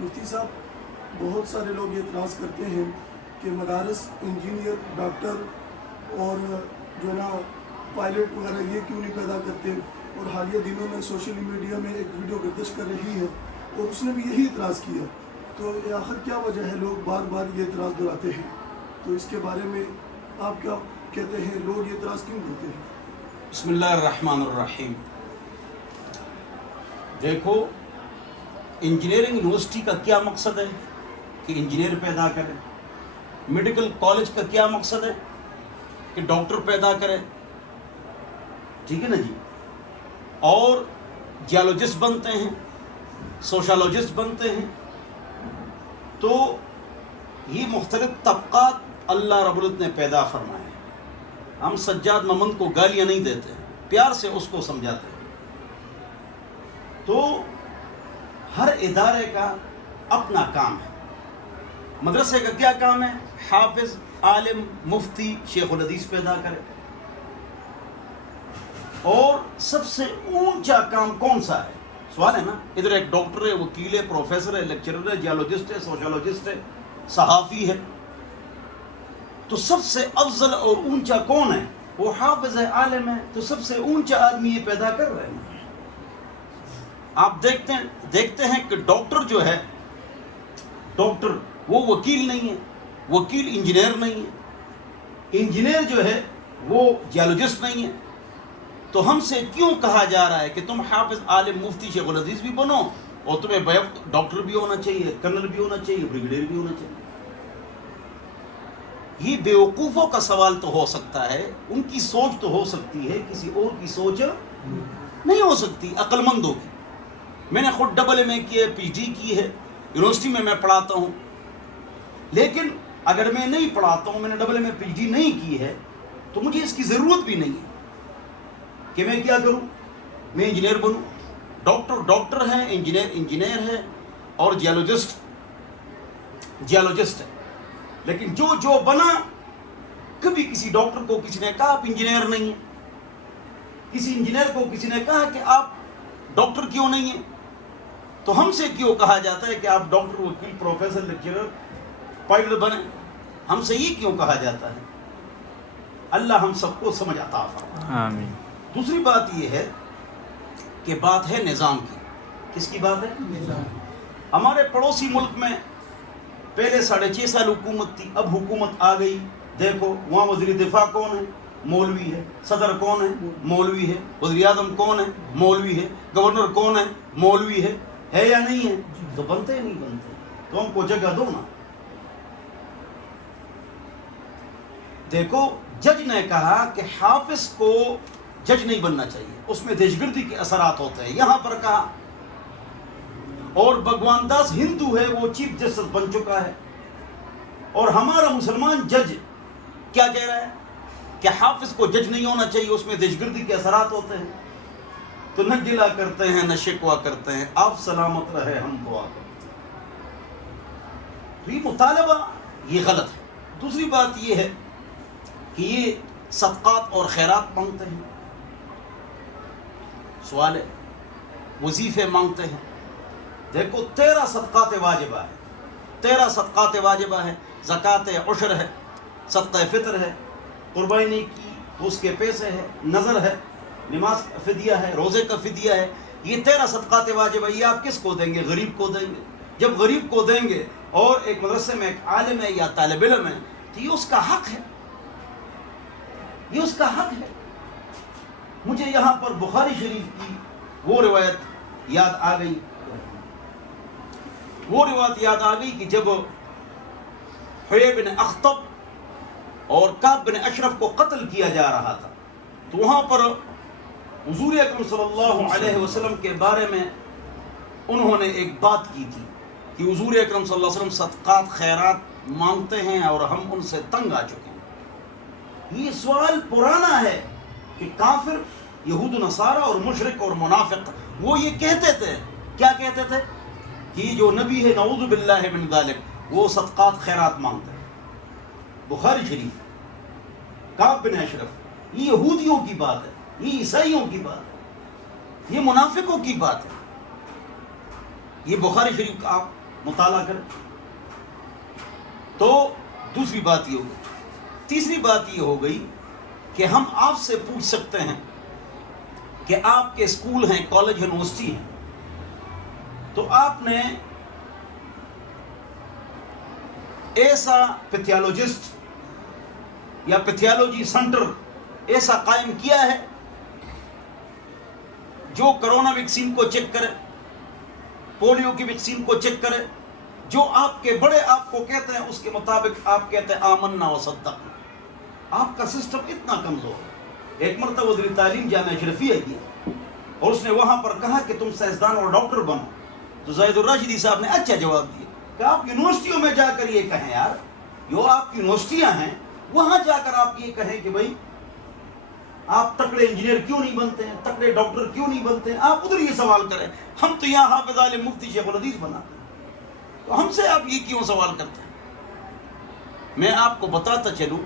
مفتی صاحب، بہت سارے لوگ یہ اعتراض کرتے ہیں کہ مدارس انجینئر، ڈاکٹر اور جو ہے نا پائلٹ وغیرہ یہ کیوں نہیں پیدا کرتے، اور حالیہ دنوں میں سوشل میڈیا میں ایک ویڈیو گردش کر رہی ہے اور اس نے بھی یہی اعتراض کیا، تو آخر کیا وجہ ہے لوگ بار بار یہ اعتراض دہراتے ہیں؟ تو اس کے بارے میں آپ کیا کہتے ہیں، لوگ یہ اعتراض کیوں کرتے ہیں؟ بسم اللہ الرحمن الرحیم۔ دیکھو، انجینئرنگ یونیورسٹی کا کیا مقصد ہے کہ انجینئر پیدا کرے، میڈیکل کالج کا کیا مقصد ہے کہ ڈاکٹر پیدا کرے، ٹھیک ہے نا جی، اور جیولوجسٹ بنتے ہیں، سوشالوجسٹ بنتے ہیں، تو یہ مختلف طبقات اللہ رب العزت نے پیدا فرمائے ہیں۔ ہم سجاد ممند کو گالیاں نہیں دیتے، پیار سے اس کو سمجھاتے ہیں۔ تو ہر ادارے کا اپنا کام ہے۔ مدرسے کا کیا کام ہے؟ حافظ، عالم، مفتی، شیخ الحدیث پیدا کرے۔ اور سب سے اونچا کام کون سا ہے؟ سوال ہے نا۔ ادھر ایک ڈاکٹر ہے، وکیل ہے، پروفیسر ہے، لیکچرر ہے، جیولوجسٹ ہے، سوشالوجسٹ ہے، صحافی ہے۔ تو سب سے افضل اور اونچا کون ہے؟ وہ حافظ ہے، عالم ہے۔ تو سب سے اونچا آدمی یہ پیدا کر رہے ہیں۔ آپ دیکھتے ہیں کہ ڈاکٹر جو ہے، ڈاکٹر وہ وکیل نہیں ہے، وکیل انجینئر نہیں ہے، انجینئر جو ہے وہ جیولوجسٹ نہیں ہے۔ تو ہم سے کیوں کہا جا رہا ہے کہ تم حافظ، عالم، مفتی، شیخ الحدیث بھی بنو، اور تمہیں ڈاکٹر بھی ہونا چاہیے، کرنل بھی ہونا چاہیے، بریگیڈیئر بھی ہونا چاہیے؟ یہ بیوقوفوں کا سوال تو ہو سکتا ہے، ان کی سوچ تو ہو سکتی ہے، کسی اور کی سوچ نہیں ہو سکتی، عقل مندوں کی۔ میں نے خود ڈبل ایم اے کی ہے، پی ایچ ڈی کی ہے، یونیورسٹی میں پڑھاتا ہوں، لیکن اگر میں نہیں پڑھاتا ہوں، میں نے ڈبل ایم اے پی ایچ ڈی نہیں کی ہے، تو مجھے اس کی ضرورت بھی نہیں ہے کہ میں کیا کروں، میں انجینئر بنوں۔ ڈاکٹر ہے، انجینئر ہے، اور جیولوجسٹ ہے۔ لیکن جو بنا، کبھی کسی ڈاکٹر کو کسی نے کہا آپ انجینئر نہیں ہیں، کسی انجینئر کو کسی نے کہا کہ آپ ڈاکٹر کیوں نہیں ہیں؟ تو ہم سے کیوں کہا جاتا ہے کہ آپ ڈاکٹر، وکیل، پروفیسر، لیکچرر، پائلٹ بنیں؟ ہم سے یہ کیوں کہا جاتا ہے؟ اللہ ہم سب کو سمجھ عطا فرمائے۔ آمین۔ دوسری بات یہ ہے کہ بات ہے نظام کی۔ کس کی بات ہے؟ ہمارے پڑوسی ملک میں پہلے 6.5 سال حکومت تھی، اب حکومت آ گئی۔ دیکھو وہاں وزیر دفاع کون ہے؟ مولوی ہے۔ صدر کون ہے؟ مولوی ہے۔ وزیر اعظم کون ہے؟ مولوی ہے۔ گورنر کون ہے؟ مولوی ہے یا نہیں ہے؟ تو بنتے نہیں بنتے، تو ہم کو جگہ دو نا۔ دیکھو، جج نے کہا کہ حافظ کو جج نہیں بننا چاہیے، اس میں دہشت گردی کے اثرات ہوتے ہیں، یہاں پر کہا۔ اور بھگوان داس ہندو ہے، وہ چیف جسٹس بن چکا ہے، اور ہمارا مسلمان جج کیا کہہ رہا ہے کہ حافظ کو جج نہیں ہونا چاہیے، اس میں دہشت گردی کے اثرات ہوتے ہیں۔ تو نہ گلا کرتے ہیں، نہ شکوہ کرتے ہیں، آپ سلامت رہے، ہم دعا کرتے ہیں۔ تو یہ مطالبہ یہ غلط ہے۔ دوسری بات یہ ہے کہ یہ صدقات اور خیرات مانگتے ہیں، سوال ہے، وظیفے مانگتے ہیں۔ دیکھو 13 صدقات واجبہ ہے، 13 صدقات واجبہ ہے، زکوٰۃ عشر ہے، صدقہ فطر ہے، قربانی کی اس کے پیسے ہے، نظر ہے، نماز کا فدیہ ہے، روزے کا فدیہ ہے۔ یہ 13 صدقات واجبہ، یہ آپ کس کو دیں گے؟ غریب کو دیں گے۔ جب غریب کو دیں گے اور ایک مدرسے میں ایک عالم ہے یا طالب علم ہے، تو یہ اس کا حق ہے، یہ اس کا حق ہے۔ مجھے یہاں پر بخاری شریف کی وہ روایت یاد آ گئی، کہ جب حوی بن اخطب اور کعب بن اشرف کو قتل کیا جا رہا تھا، تو وہاں پر حضور اکرم صلی اللہ علیہ وسلم کے بارے میں انہوں نے ایک بات کی تھی کہ حضور اکرم صلی اللہ علیہ وسلم صدقات خیرات مانگتے ہیں اور ہم ان سے تنگ آ چکے ہیں۔ یہ سوال پرانا ہے کہ کافر، یہود و نصارہ اور مشرک اور منافق وہ یہ کہتے تھے، کیا کہتے تھے؟ کہ جو نبی ہے نعوذ باللہ من ذالک، وہ صدقات خیرات مانگتے ہیں۔ بخاری شریف، کعب بن اشرف، یہ یہودیوں کی بات ہے، یہ عیسائیوں کی بات ہے، یہ منافقوں کی بات ہے۔ یہ بخاری شریف کا آپ مطالعہ کریں. تو دوسری بات یہ ہوگی. تیسری بات یہ ہو گئی کہ ہم آپ سے پوچھ سکتے ہیں کہ آپ کے اسکول ہیں, کالج, یونیورسٹی ہیں, تو آپ نے ایسا پیتھیالوجسٹ یا پیتھیالوجی سینٹر ایسا قائم کیا ہے جو کرونا ویکسین کو چیک کرے, پولیو کی ویکسین کو چیک کرے, جو آپ کے بڑے آپ کو کہتے ہیں اس کے مطابق آپ کہتے ہیں آمنا و صدقنا. آپ کا سسٹم اتنا کمزور ہے. ایک مرتبہ وزیر تعلیم جامعہ اشرفیہ گیا اور اس نے وہاں پر کہا کہ تم سائنسدان اور ڈاکٹر بنو, تو زاہد الراشدی صاحب نے اچھا جواب دیا کہ آپ یونیورسٹیوں میں جا کر یہ کہیں یار, جو آپ کی یونیورسٹیاں ہیں وہاں جا کر آپ یہ کہیں کہ بھائی آپ تکڑے انجینئر کیوں نہیں بنتے ہیں, تکڑے ڈاکٹر کیوں نہیں بنتے ہیں, آپ ادھر یہ سوال کریں. ہم تو یہاں حافظ عالم مفتی شیخ الحدیث بناتے ہیں, تو ہم سے آپ یہ کیوں سوال کرتے ہیں؟ میں آپ کو بتاتا چلوں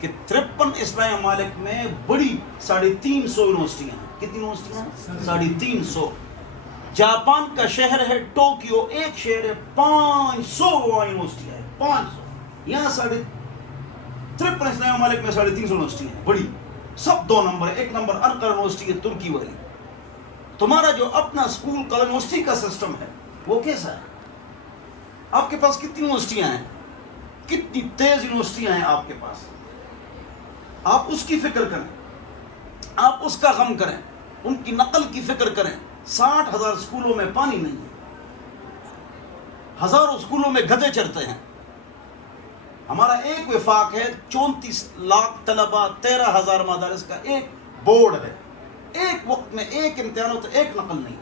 کہ 53 اسلامی ممالک میں بڑی 350 یونیورسٹیاں ہیں. کتنی یونیورسٹیاں ہیں؟ 350. جاپان کا شہر ہے ٹوکیو, ایک شہر ہے 500 یونیورسٹیاں ہیں, 500. یہاں 53 اسلامی ممالک میں 350 یونیورسٹیاں ہیں بڑی, سب 2 نمبر. 1 نمبر انقرہ یونیورسٹی ہے ترکی والی. تمہارا جو اپنا اسکول کا یونیورسٹی کا سسٹم ہے وہ کیسا ہے؟ آپ کے پاس کتنی یونیورسٹیاں ہیں, کتنی تیز یونیورسٹیاں ہیں آپ کے پاس. آپ اس کی فکر کریں, آپ اس کا غم کریں, ان کی نقل کی فکر کریں. 60,000 اسکولوں میں پانی نہیں ہے, ہزاروں اسکولوں میں گدھے چرتے ہیں. ہمارا ایک وفاق ہے 34 لاکھ طلبہ, 13,000 مدارس کا ایک بورڈ ہے. ایک وقت میں ایک امتحان ہوتا, ایک نقل نہیں.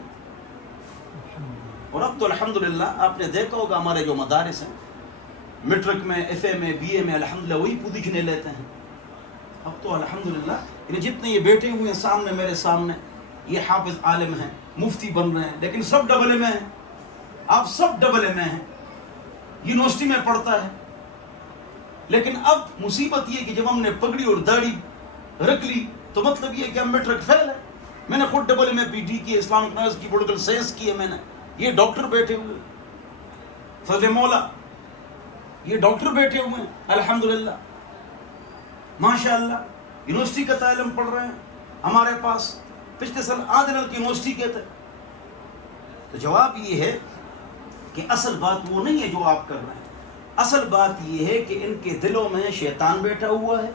اور اب تو الحمدللہ آپ نے دیکھا ہوگا ہمارے جو مدارس ہیں, میٹرک میں, ایف اے میں, بی اے میں الحمدللہ وہی پوزیشنیں لیتے ہیں. اب تو الحمدللہ جتنے یہ بیٹھے ہوئے ہیں سامنے, میرے سامنے, یہ حافظ عالم ہیں, مفتی بن رہے ہیں, لیکن سب ڈبل ایم اے ہیں. آپ سب ڈبل ایم اے ہیں, یونیورسٹی میں پڑھتا ہے. لیکن اب مصیبت یہ کہ جب ہم نے پگڑی اور داڑھی رکھ لی تو مطلب یہ کہ ہم میٹرک فیل ہے. میں نے خود ڈبل ایم اے پی ٹی کی, اسلامک نارس کی, پولیٹیکل سائنس کی ہے میں نے. یہ ڈاکٹر بیٹھے ہوئے, فضل مولا یہ ڈاکٹر بیٹھے ہوئے ہیں الحمدللہ ماشاءاللہ, یونیورسٹی کا تعلیم پڑھ رہے ہیں. ہمارے پاس پچھلے سال آدھر کی یونیورسٹی کے تھے. تو جواب یہ ہے کہ اصل بات وہ نہیں ہے جو آپ کر رہے ہیں. اصل بات یہ ہے کہ ان کے دلوں میں شیطان بیٹھا ہوا ہے,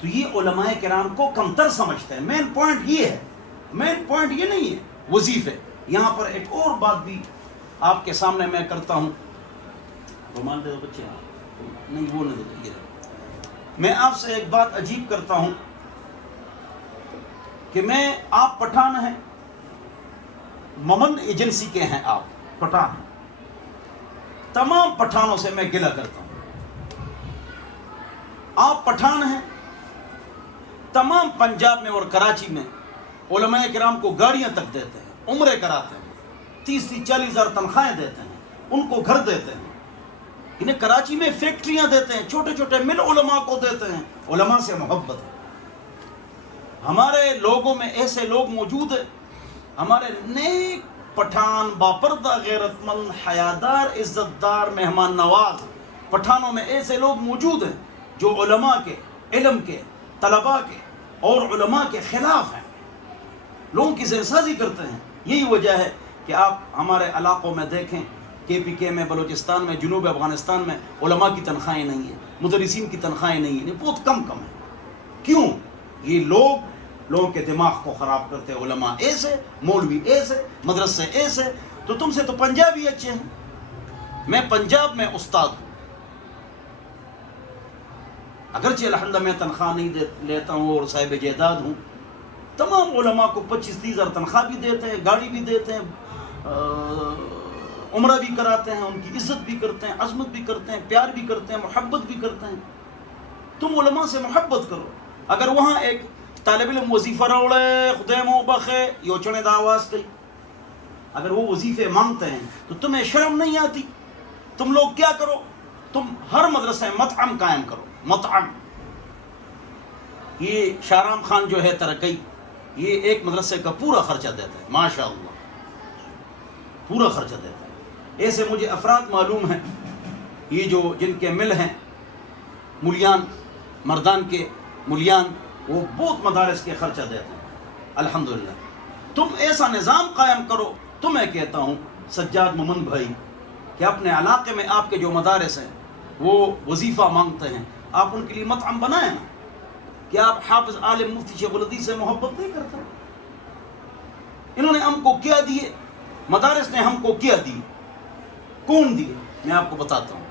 تو یہ علماء کرام کو کمتر سمجھتے ہیں. مین پوائنٹ یہ ہے, مین پوائنٹ یہ نہیں ہے وظیفے. یہاں پر ایک اور بات بھی آپ کے سامنے میں کرتا ہوں. رومال دے دو بچے, نہیں وہ نہیں دے دو. میں آپ سے ایک بات عجیب کرتا ہوں کہ آپ پٹھان ہیں, ممن ایجنسی کے ہیں, آپ پٹھان ہیں. تمام پٹھانوں سے میں گلہ کرتا ہوں. آپ پٹھان ہیں, تمام پنجاب میں اور کراچی میں علماء کرام کو گاڑیاں تک دیتے ہیں, عمرے کراتے ہیں, 30-40 ہزار تنخواہیں دیتے ہیں, ان کو گھر دیتے ہیں. انہیں کراچی میں فیکٹریاں دیتے ہیں, چھوٹے چھوٹے مل علماء کو دیتے ہیں. علماء سے محبت ہے. ہمارے لوگوں میں ایسے لوگ موجود ہیں, ہمارے نیک پٹھان, باپردہ, غیرت مند, حیادار, عزت دار, مہمان نواز پٹھانوں میں ایسے لوگ موجود ہیں جو علماء کے, علم کے, طلباء کے اور علماء کے خلاف ہیں, لوگوں کی زیرسازی کرتے ہیں. یہی وجہ ہے کہ آپ ہمارے علاقوں میں دیکھیں, کے پی کے میں, بلوچستان میں, جنوب افغانستان میں علماء کی تنخواہیں نہیں ہیں, مدرسین کی تنخواہیں نہیں ہیں, بہت کم ہیں. کیوں؟ یہ لوگوں کے دماغ کو خراب کرتے ہیں. علماء ایسے, مولوی ایسے, مدرسے ایسے. تو تم سے تو پنجابی اچھے ہیں. میں پنجاب میں استاد ہوں, اگرچہ الحمدللہ میں تنخواہ نہیں لیتا ہوں اور صاحب جائیداد ہوں. تمام علماء کو 25-30 ہزار تنخواہ بھی دیتے ہیں, گاڑی بھی دیتے ہیں, عمرہ بھی کراتے ہیں, ان کی عزت بھی کرتے ہیں, عظمت بھی کرتے ہیں, پیار بھی کرتے ہیں, محبت بھی کرتے ہیں. تم علماء سے محبت کرو. اگر وہاں ایک طالب علم وظیفہ روڑے خدے مو بخے یو چنے دا آواز کئی, اگر وہ وظیفے مانگتے ہیں تو تمہیں شرم نہیں آتی؟ تم لوگ کیا کرو, تم ہر مدرسے مطعم قائم کرو. مطعم, یہ شارام خان جو ہے ترقی, یہ ایک مدرسے کا پورا خرچہ دیتا ہے, ماشاء اللہ پورا خرچہ دیتا ہے. ایسے مجھے افراد معلوم ہیں یہ جو جن کے مل ہیں ملیان، مردان کے ملیان، وہ بہت مدارس کے خرچہ دیتے ہیں الحمدللہ۔ تم ایسا نظام قائم کرو، تو میں کہتا ہوں سجاد مومن بھائی کہ اپنے علاقے میں آپ کے جو مدارس ہیں وہ وظیفہ مانگتے ہیں، آپ ان کے لیے مطعم بنائیں نا۔ کہ آپ حافظ عالم مفتی شیخ الحدیث سے محبت نہیں کرتے؟ انہوں نے ہم کو کیا دیے؟ مدارس نے ہم کو کیا دیے؟ کون دیے؟ میں آپ کو بتاتا ہوں۔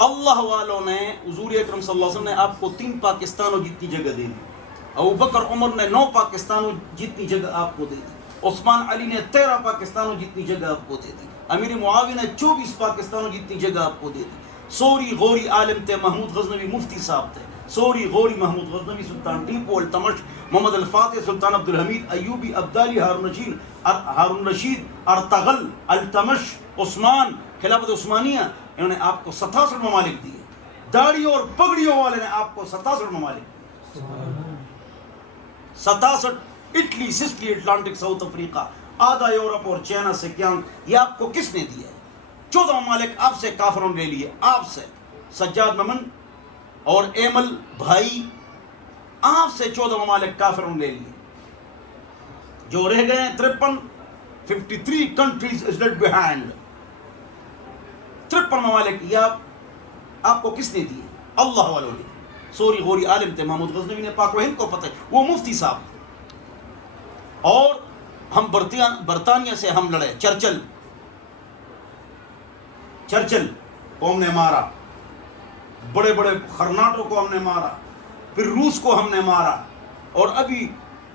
اللہ والوں نے، حضور اکرم صلی اللہ علیہ وسلم نے آپ کو 3 پاکستانوں جتنی جگہ دے دی، ابو بکر عمر نے 9 پاکستانوں جتنی جگہ آپ کو دے دی، عثمان علی نے 13 پاکستانوں جتنی جگہ آپ کو دے دی، امیر معاویہ نے 24 پاکستانوں جتنی جگہ آپ کو دے دی۔ سوری غوری عالم تھے محمود غزنوی مفتی صاحب تھے، سوری غوری محمود غزنوی، سلطان ٹیپو التمش، محمد الفاتح، سلطان عبدالحمید ایوبی، عبدالی، ہارون رشید ارطغرل، التمش، عثمان، خلافت عثمانیہ، انہوں نے آپ کو 67 ممالک دیے۔ داڑھی اور پگڑیوں والے نے آپ کو 67 ممالک، 67، Italy, Sicily, Atlantic, South Africa, آدھا یورپ اور چائنا سے کیا، یہ آپ کو کس نے دیا ہے؟ 14 ممالک آپ سے کافروں نے لیے، آپ سے سجاد مومن اور ایمل بھائی، آپ سے 14 ممالک کافروں نے لیے۔ جو رہ گئے 53 کنٹریز از لیفٹ بیہائنڈ، 53 ممالک یہ آپ کو کس نے دیے؟ اللہ والوں نے۔ سوری غوری عالم تھے محمود غزنوی نے پاک و ہند کو فتح، وہ مفتی صاحب تھے۔ اور ہم برطانیہ سے ہم لڑے، چرچل کو ہم نے مارا، بڑے بڑے خرناٹوں کو ہم نے مارا، پھر روس کو ہم نے مارا، اور ابھی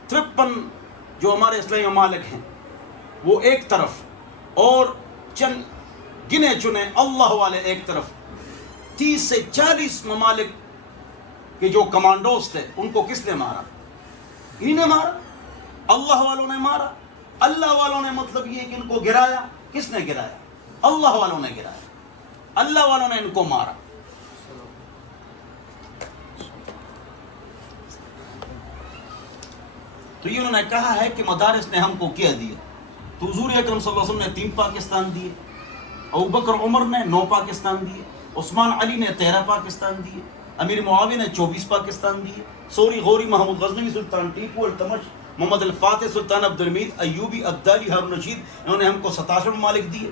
53 جو ہمارے اسلامی ممالک ہیں وہ ایک طرف، اور چند گنے چنے اللہ والے ایک طرف۔ 30 سے 40 ممالک کے جو کمانڈوز تھے ان کو کس نے مارا؟ انہی نے مارا، اللہ والوں نے مارا۔ اللہ والوں نے مطلب یہ کہ ان کو گرایا، کس نے گرایا؟ اللہ والوں نے گرایا، اللہ والوں نے ان کو مارا۔ تو یہ انہوں نے کہا ہے کہ مدارس نے ہم کو کیا دیا، تو حضور اکرم صلی اللہ علیہ وسلم نے 3 پاکستان دیے، ابو بکر عمر نے 9 پاکستان دیے، عثمان علی نے 13 پاکستان دیے، امیر معاویہ نے 24 پاکستان دیے، سوری غوری محمود غزنوی، سلطان ٹیپو التمش، محمد الفاتح، سلطان عبدالحمید ایوبی، عبدالی، ہارون رشید، انہوں نے ہم کو 67 ممالک دیے۔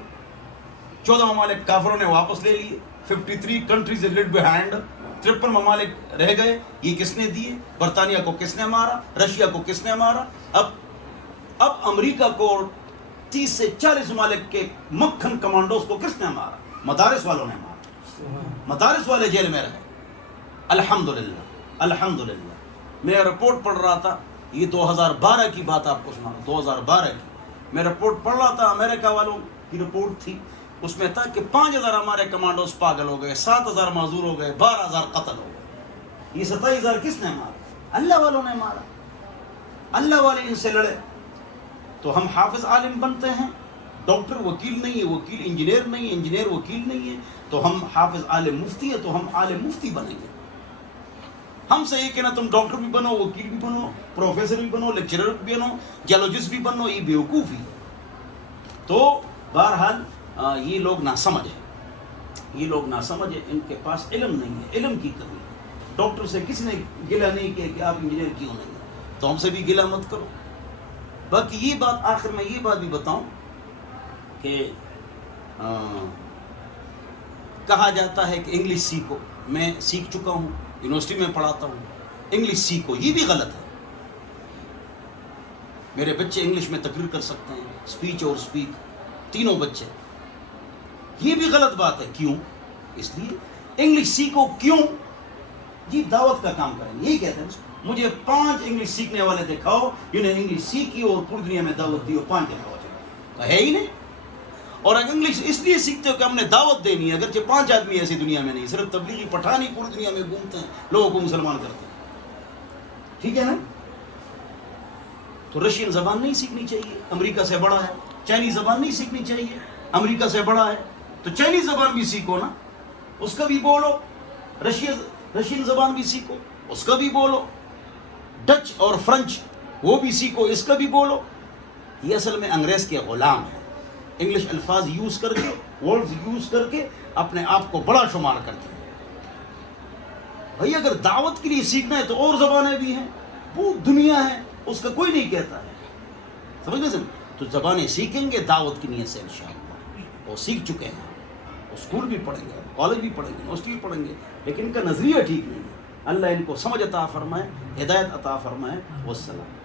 14 ممالک کافروں نے واپس لے لیے، 53 کنٹریز لیفٹ بیہائنڈ، 53 ممالک رہ گئے۔ یہ کس نے دیے؟ برطانیہ کو کس نے مارا؟ رشیا کو کس نے مارا؟ اب امریکہ کو 30 سے 40 ممالک کے مکھن کمانڈوز کو کس نے مارا؟ مدارس والوں نے مارا، مدارس والے جیل میں رہے۔ الحمدللہ الحمدللہ۔ میں رپورٹ پڑھ رہا تھا، یہ 2012 کی بات آپ کو سنا، 2012 کی میں رپورٹ پڑھ رہا تھا، امریکہ والوں کی رپورٹ تھی، اس میں تھا کہ 5000 ہمارے کمانڈوز پاگل ہو گئے، 7000 معذور ہو گئے، 12000 قتل ہو گئے۔ یہ 27000 کس نے مارا؟ اللہ والوں نے مارا، اللہ والے ان سے لڑے۔ تو ہم حافظ عالم بنتے ہیں، ڈاکٹر وکیل نہیں ہے، وکیل انجینئر نہیں ہے، انجینئر وکیل نہیں ہے، تو ہم حافظ عالم مفتی ہے، تو ہم عالم مفتی بنیں گے۔ ہم سے یہ کہنا تم ڈاکٹر بھی بنو، وکیل بھی بنو، پروفیسر بھی بنو، لیکچرر بھی بنو، جیولوجسٹ بھی بنو، یہ بیوقوفی ہے۔ تو بہرحال یہ لوگ ناسمجھ ہیں، یہ لوگ ناسمجھ ہیں، ان کے پاس علم نہیں ہے، علم کی کمی ہے۔ ڈاکٹر سے کسی نے گلہ نہیں کیا کہ آپ انجینئر کیوں نہیں ہیں، تو ہم سے بھی گلہ مت کرو۔ باقی یہ بات آخر میں یہ بات بھی بتاؤں کہ کہا جاتا ہے کہ انگلش سیکھو، میں سیکھ چکا ہوں، یونیورسٹی میں پڑھاتا ہوں، انگلش سیکھو، یہ بھی غلط ہے۔ میرے بچے انگلش میں تقریر کر سکتے ہیں، اسپیچ اور اسپیک، تینوں بچے، یہ بھی غلط بات ہے۔ کیوں؟ اس لیے انگلش سیکھو، کیوں؟ جی دعوت کا کام کریں، یہی کہتے ہیں مجھے 5 انگلش سیکھنے والے دکھاؤ جنہیں انگلش سیکھی اور پوری دنیا میں دعوت دی ہو، 5 دکھاؤ، تو ہے ہی نہیں۔ اور انگلش اس لیے سیکھتے ہو کہ ہم نے دعوت دینی ہے، اگرچہ 5 آدمی ایسی دنیا میں نہیں، صرف تبلیغی پٹھان ہی پوری دنیا میں گھومتے ہیں، لوگوں کو مسلمان کرتے ہیں، ٹھیک ہے نا؟ تو رشین زبان نہیں سیکھنی چاہیے، امریکہ سے بڑا ہے۔ چائنیز زبان نہیں سیکھنی چاہیے، امریکہ سے بڑا ہے، تو چائنیز زبان بھی سیکھو نا، اس کا بھی بولو۔ رشین زبان بھی سیکھو، اس کا بھی بولو۔ ڈچ اور فرنچ وہ بھی سیکھو، اس کا بھی بولو۔ یہ اصل میں انگریز کے غلام ہیں، انگلش الفاظ یوز کر کے، ورڈز یوز کر کے اپنے آپ کو بڑا شمار کرتے ہیں. بھائی اگر دعوت کے لیے سیکھنا ہے تو اور زبانیں بھی ہیں، بہت دنیا ہے، اس کا کوئی نہیں کہتا ہے. سمجھ گئے سمجھ؟ تو زبانیں سیکھیں گے دعوت کی نیت سے انشاءاللہ. وہ سیکھ چکے ہیں، اسکول بھی پڑھیں گے، کالج بھی پڑھیں گے، یونیورسٹی بھی پڑھیں گے، لیکن ان کا نظریہ ٹھیک نہیں ہے. اللہ ان کو سمجھ عطا فرمائے، ہدایت عطا فرمائے. والسلام.